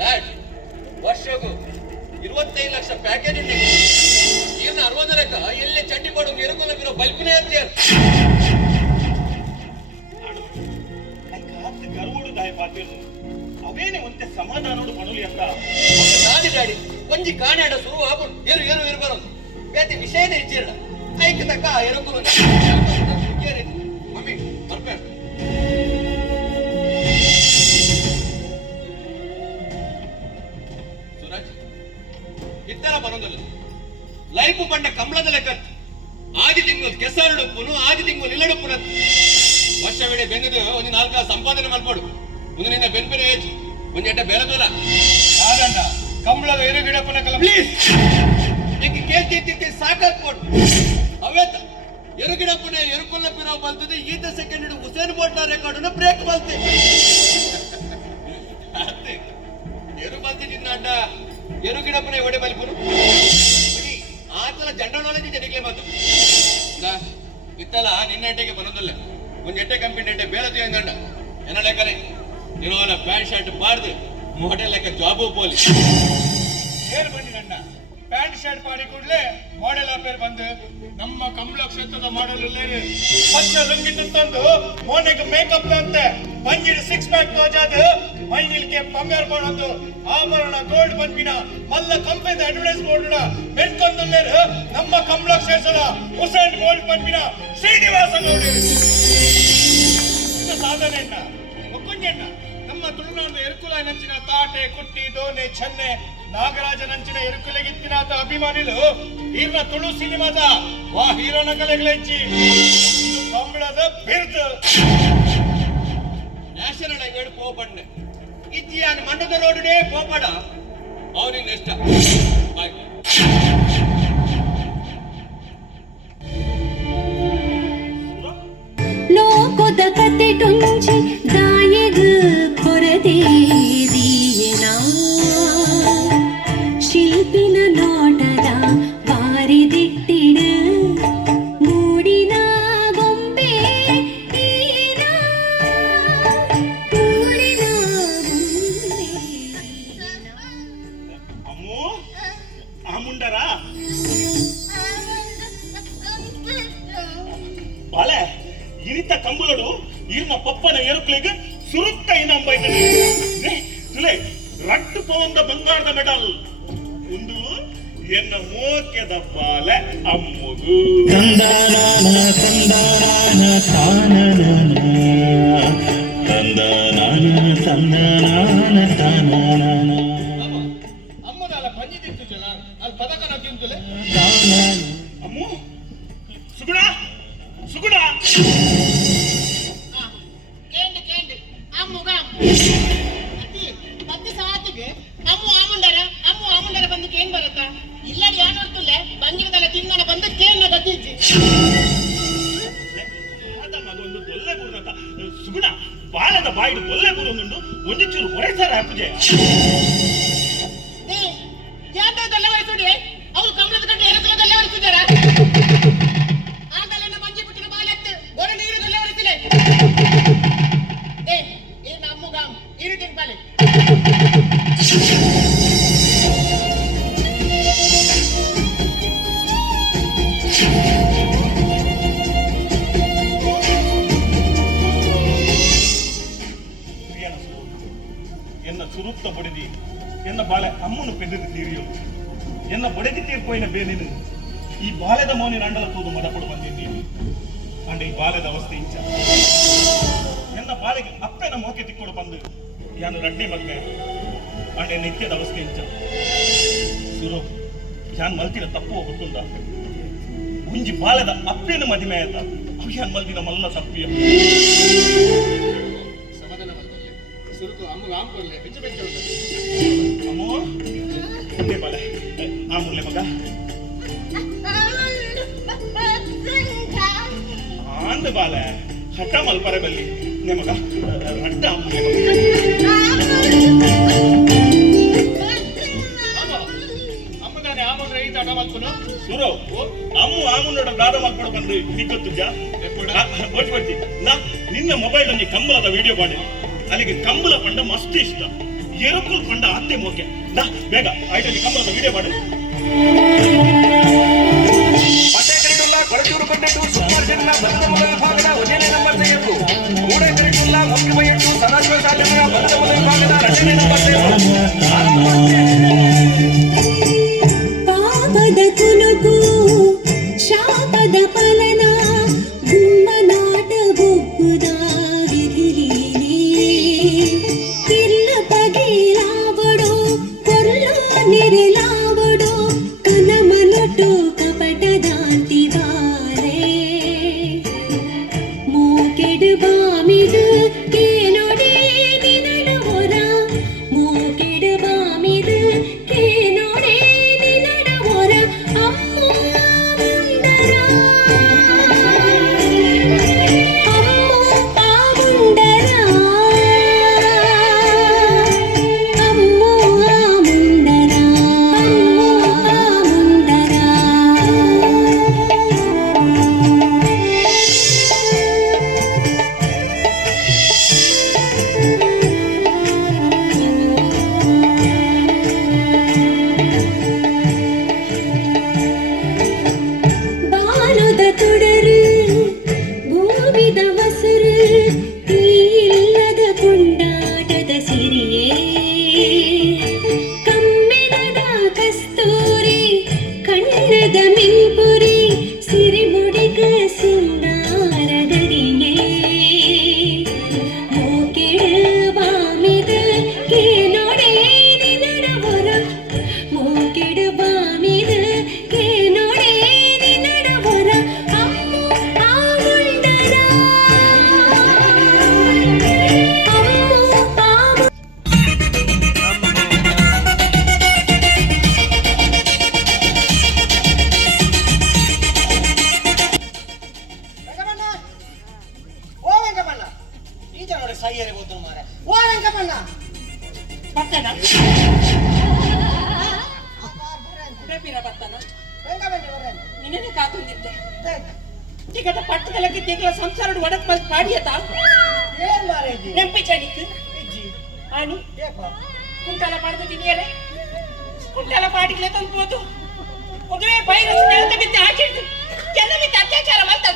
Dad ವರ್ಷಗೂ 25 lakh package ಉಂಟು ಇನ್ನು 60 ಲೆಕ್ಕ ಎಲ್ಲಿ ಚಡ್ಡಿ ಕೊಡು ಇರಕೊಳ್ಳೋ ಬಲ್ಪಿನೇ ಅಂತೀಯ ಗರ್ವಡುದಾಯ ಪಾತಿರು ಅವೇನೆ ಒಂತೆ ಸಮಾಧಾನೋಡು ಮಣಲಿ ಅಂತ ನಾದಿ ಡ್ಯಾಡಿ ಒಂಜಿ ಕಾಣಾಡ ಶುರು ಆಗ್ಬಿಡು ಏರು ಏರು ಏರು ಬರೋದು ಬೇತಿ ವಿಷಯನೇ ಇಚ್ಚಿರಣ ಐಕ್ಯ ತಕ್ಕ ಎರಕಲು ಮಮ್ಮಿ ಬರ್ಪೇ ಸುರಾಜ್ ಇತ್ತರ ಬರೋದಲ್ಲ ಲೈಫ್ ಪಂಡ ಕಂಬಳದ ಲೆಕ್ಕ ಆದಿ ತಿಂಗಳು ಕೆಸರುಡುಪ್ಪುನು ಆದಿ ತಿಂಗಳು ನಿಲ್ಲಡುಪ್ಪುನ ವರ್ಷವಿಡೆ ಬೆನ್ನದು ಒಂದು 4 ಸಂಪಾದನೆ ಮಾಡ್ಕೊಡು ಒಂದು ನಿನ್ನ ಬೆನ್ಪೆನೆ ಹೆಚ್ಚು ಒಂದು ಎಡ್ಡ ಬೆಳೆದಲ್ಲ ಯಾರಣ್ಣ ಕಂಬಳದ ಎರುಗಿಡಪ್ಪನ ಕಲ ಪ್ಲೀಸ್ ನಿಂಗೆ ಕೇಳ್ತಿದ್ದೆ ಸಾಕಾಗ್ಕೊಡು ಅವೇತ ಎರುಗಿಡಪ್ಪನೆ ಎರುಕೊಲ್ಲ ಪಿರೋ ಬಲ್ತದೆ ಈತ second Usain Bolt record break ಬಲ್ತೆ ಎರು ಬಲ್ತಿದ್ದ ಅಡ್ಡ ಎರುಗಿಡಪ್ಪನೆ ಒಡೆ ಬಲ್ಪುನು ಆತಲ ಜನರಲ್ ನಾಲೆಜ್ ಜನಕ್ಕೆ ಮಾತು ಇತ್ತಲ್ಲ ನಿನ್ನ ಎಟ್ಟೆಗೆ ಬರೋದಲ್ಲ ಒಂದು ಎಟ್ಟೆ ಕಂಪನಿ ಎಟ್ಟೆ ಬೇರೆ ಅಂದಂಡ ಏನ ಲೆಕ್ಕನೆ ನೀನು ಅಲ್ಲ ಪ್ಯಾಂಟ್ ಶರ್ಟ್ ಬಾರ್ದು ಮಾಡೆಲ್ ಲೆಕ್ಕ ಜಾಬು ಪೋಲಿ ಏರ್ ಬನ್ನಿ ಅಣ್ಣ ಪ್ಯಾಂಟ್ ಶರ್ಟ್ ಪಾಡಿ ಕೂಡಲೇ ಮಾಡೆಲ್ ಅಪೇರ್ ಬಂದು ನಮ್ಮ ಕಂಬಳ ಕ್ಷೇತ್ರದ ಮಾಡಲ್ ಫಸ್ಟ್ ರಂಗಿಟ್ಟು ತಂದು ಮೋನೆಗೆ ಮೇಕಪ್ ಅಂತೆ ಬಂಜಿಡ್ 6 ಪ್ಯಾಕ್ ತೋಜಾದ ಮೈನಿಲ್ಗೆ ಬಂಗಾರ ಮಾಡೋದು ಆಭರಣ ಗೋಲ್ಡ್ ಬಂದ್ಬಿನ ಮಲ್ಲ ಕಂಪನಿ ಅಡ್ವರ್ಟೈಸ್ ಬೋರ್ಡ್ ಬೆನ್ಕೊಂದುಲ್ಲೇರು ನಮ್ಮ ಕಂಬಳ ಕ್ಷೇತ್ರದ ಹುಸೇನ್ ಗೋಲ್ಡ್ ಬಂದ್ಬಿನ ಶ್ರೀನಿವಾಸ ನೋಡಿ ಇದು ಸಾಧನೆಯನ್ನ ಒಕ್ಕುಂಜಣ್ಣ ನಮ್ಮ ತುಳುನಾಡಿನ ಎರುಕುಲ ನಂಚಿನ ತಾಟೆ ಕುಟ್ಟಿ ದೋನೆ ಚೆನ್ನೆ ನಾಗರಾಜ ನಂಚಿನ ಎರುಕುಲೆಗಿತ್ತಿನಾತ ಅಭಿಮಾನಿಲು ಈರ್ನ ತುಳು ಸಿನಿಮಾದ ವಾ ಹೀರೋನ ಕಲೆಗಳೆಚ್ಚಿ ಕಂಬಳದ ಬಿರ್ದು ನ್ಯಾಷನಲ್ ಹೈವೇ ಪೋಪಣ್ಣೆ ಇತಿಯಾನ ಮಂಡದ ರೋಡ್ನೇ ಪೋಪಡ ಅವನಿನ್ನ ಇಷ್ಟ ಲೋಕದ ಕತೆ ಟುಂಚಿ ದಾಯಗ ಕೊರದೆ ದೀಯನಾ ಶಿಲ್ಪಿನ ನೋಟದ ಬಾರಿದಿಟ್ಟಿಡು ಮೂಡಿನ ಗೊಂಬೆ ಈನ ಮೂಡಿನ ಗೊಂಬೆ ಅಮ್ಮು ಆ ಮುಂಡರ ಬಾಲೆ ಇನಿತ ಕಂಬಳಡು ಇರ್ನ ಪಪ್ಪನ ಎರುಕ್ಲಿಗೆ ಸುರುತ್ತ ಇನಂಬೈತನೆ ತುಲೆ ರಟ್ಟು ಪವಂದ ಬಂಗಾರದ ಮೆಡಲ್ ಒಂದು ಎನ್ನ ಮೋಕ್ಯದ ಬಾಲೆ ಅಮ್ಮುಗು ತಂದಾನ ತಂದಾನ ತಾನನ ತಂದಾನ ತಂದಾನ ತಾನನ ಅಮ್ಮದಲ್ಲ ಪಂಜಿದಿತ್ತು ಜನ ಅಲ್ಲಿ ಪದಕನ ತಿಂತಲೆ ಅಮ್ಮು ಸುಗುಣ ಸುಗುಣ ಕೇಂದ್ರ ಅಮ್ಮುಗ ಪತ್ತಿ ಸಾತಿಗೆ ಅಮ್ಮು ಆಮುಂಡರ ಬಂದು ಕೇನ್ ಬರುತ್ತಾ ಇಲ್ಲಡಿ ಯಾರು ನೋಡ್ತುಲ್ಲೆ ಬಂಜಿಗದಲ್ಲ ತಿನ್ನನ ಬಂದು ಕೇನ್ನ ಗತಿಜ್ಜಿ ಮಗೊಂದು ದೊಲ್ಲೆ ಗುರುನತ ಸುಗುಣ ಬಾಲದ ಬಾಯಿಡು ದೊಲ್ಲೆ ಗುರುಂದುಂಡು ಒಂದು ಚೂರು ಹೊರೆಸಾರ ಹಾಕುಜೆ ಯಾವ್ದಲ್ಲ ವಯಸ್ಸುಡಿ ಅವ್ರು ಕಮಲದ ಕಟ್ಟೆ ಎರಕಲದಲ್ಲೇ ಹೊರಿಸಿದಾರ ಆಗಲ್ಲ ಬಂಜಿ ಬಿಟ್ಟಿನ ಬಾಲೆತ್ತು ಒರ ನೀರದಲ್ಲೇ ಹೊರಿಸಿಲೆ ಏನ್ ಅಮ್ಮುಗಾಮ್ ಇರುಟಿನ ಬಾಲೆ ಎನ್ನ ಸುರುತ್ತ ಬಡಿದಿ ಎನ್ನ ಬಾಳೆ ಅಮ್ಮನು ಪೆದ್ದಿದ್ದು ತೀರಿಯು ಎನ್ನ ಬೊಡೆದಿ ತೀರ್ಪೋಯಿನ ಬೇನಿನು ಈ ಬಾಲ್ಯದ ಮೌನಿನ ಅಂಡಲ ತೂದು ಮದಪಡು ಬಂದಿದ್ದೀನಿ ಅಂಡ ಈ ಬಾಲ್ಯದ ಅವಸ್ಥೆ ಇಂಚ ಎನ್ನ ಬಾಳೆಗೆ ಅಪ್ಪೆನ ಮೋಕೆ ತಿಕ್ಕೊಡು ಬಂದು ಯಾನು ರಡ್ಡಿ ಮಗ್ನೆ ಅಂಡೆ ನಿತ್ಯದ ಅವಸ್ಥೆ ಇಂಚ ಸುರು ಯಾನ್ ಮಲ್ತಿನ ತಪ್ಪು ಹೋಗುತ್ತುಂಡ ಉಂಜಿ ಬಾಲ್ಯದ ಅಪ್ಪೇನ ಮದಿಮೆ ಆಯ್ತ ಅವು ಯಾನ್ ಮಲ್ದಿನ ಮಲ್ಲ ತಪ್ಪಿಯ ಸಮಾಧಾನ ಮಾಡ್ತಾರೆ ಸುರುಕು ಅಮ್ಮಗ ಆಮ್ ಕೊಡ್ಲೆ ಬೆಚ್ಚ ಬೆಚ್ಚ ಅಮ್ಮೋ ಒಂದೇ ಬಾಲೆ ಆ ಮುಲ್ಲೆ ಮಗ ಆಂದ ಬಾಲೆ ಹಠ ಮಲ್ಪರೆ ಬಲ್ಲಿ ನೇ ಮಗ ರಡ್ಡ ಮುಲ್ಲೆ ಅಮ್ಮದಾನೆ ಆಮಗ ರೈತ ಹಠ ಮಲ್ಪನು ಸುರೋ ಅಮ್ಮು ಆಮುಂಡೋಡ ದಾದ ಮಲ್ಪಡ ಬಂದು ನಿಕ್ಕತ್ತುಜ ಒಟ್ಟು ನಾ ನಿನ್ನ ಮೊಬೈಲ್ ಒಂಜಿ ಕಂಬಳದ ವಿಡಿಯೋ ಮಾಡಿ ಅಲ್ಲಿಗೆ ಕಂಬಳ ಪಂಡ ಮಸ್ತ್ ಇಷ್ಟ ಎರುಕುಲ್ ಕೊಂಡ ಅತ್ತೆ ಮೋಕೆ ನಾ ಬೇಗ ಆಯ್ತಲ್ಲಿ ಕಂಬಳದ ವಿಡಿಯೋ ಮಾಡು. ಪಟ್ಟೆಕರಿಡುಲ್ಲ ಕೊಳಚೂರು ಬಂಡೆಟ್ಟು ಸೂಪರ್ ಜನ್ನ ಬರದ ಮೊದಲ ವಿಭಾಗದ ಒಂದನೇ ನಂಬರ್ ತೆಗೆದು ಮೂಡಕರಿಡುಲ್ಲ ಮುಖ್ಯ ಬಯಟ್ಟು ಸದಾಶಿವ ಶಾಲೆಯ ಬರದ ಮೊದಲ ವಿಭಾಗದ ಎರಡನೇ ನಂಬರ್ ತೆಗೆದು ಪಾಪದ ತುನುಕು ಶಾಪದ ಫಲನ ಗುಮ್ಮನಾಟ ಬೊಗ್ಗುದ ವಿಧಿಲೀನೆ ತಿರ್ಲ ಬಗೆಲಾವಡು ಕೊರ್ಲು ನೆರೆಲಾವಡು ಕನಮನೊಟ್ಟು ಕಪಟದಾಂತಿ ಬಾರೆ ಮೋಕೆಡು ಬಾಮಿದು ಕೇನೊಡೆ ನಿನಡ ಹೊರ ಮೋಕೆಡು ಬಾಮಿದು ಕೇನೊಡೆ ನಿನಡ ಹೊರ ಅಮ್ಮು ಮುಂದರ ಅಮ್ಮು ಮುಂದರ ಅಮ್ಮು ಮುಂದರ ಬಾನುದ ತುಡರು ಭೂಮಿದ ವಸರು ಇಲ್ಲದ ಕೊಂಡಾಟದ ಸಿರಿಯೇ ಕಮ್ಮೆನದ ಕಸ್ತೂರಿ ಕಣ್ಣದ ಮಿಂಪುರಿ ಸಿರಿಮುಡಿಗ ಸಿಂಗಾರದಡಿಯೇ ಮೋಕೆಡು ಬಾಮಿದ ಕೇನೊಡೆ ನಿನಡ ಹೊರ ಮೋಕೆಡು ಬಾಮಿದ ಕೇನೊಡೆ ನಿನಡ ಹೊರ ಅಮ್ಮು ಆ ಮುಂದರ ಅಮ್ಮು ಆ ವೆಂಕಮಣ್ಣ ಓ ವೆಂಕಮಣ್ಣ ಈತ ನೋಡಿ ಸೈಯರೆ ಗೊತ್ತು ಮಾರೆ ಓ ವೆಂಕಮಣ್ಣ ಬರ್ತೇನ ಪೀರ ಬರ್ತಾನ ವೆಂಕಮಣ್ಣ ಬರ್ರೇನ ನಿನ್ನೆ ಕಾತುಂದಿದ್ದೆ ಟಿಕೆಟ್ ಪಟ್ಟದಲಕ್ಕೆ ತಿಂಗಳ ಸಂಸಾರ ಒಡಕ್ ಮಲ್ ಪಾಡಿಯತ ಏನ್ ಮಾರೇದಿ ನೆಂಪಿ ಚಣಿಕ್ ಇಜ್ಜಿ ಆನಿ ಏಪ ಕುಂಟಾಲ ಪಾಡ್ದು ತಿನಿಯಲೆ ಕುಂಟಾಲ ಪಾಡಿಗ್ಲೆ ತಂದ್ಬೋದು ಮದುವೆ ಬೈರಸ್ ನೆಲದ ಬಿದ್ದು ಹಾಕಿಡ್ದು ಕೆಲ ಬಿದ್ದು ಅತ್ಯಾಚಾರ ಮಾಡ್ತಾ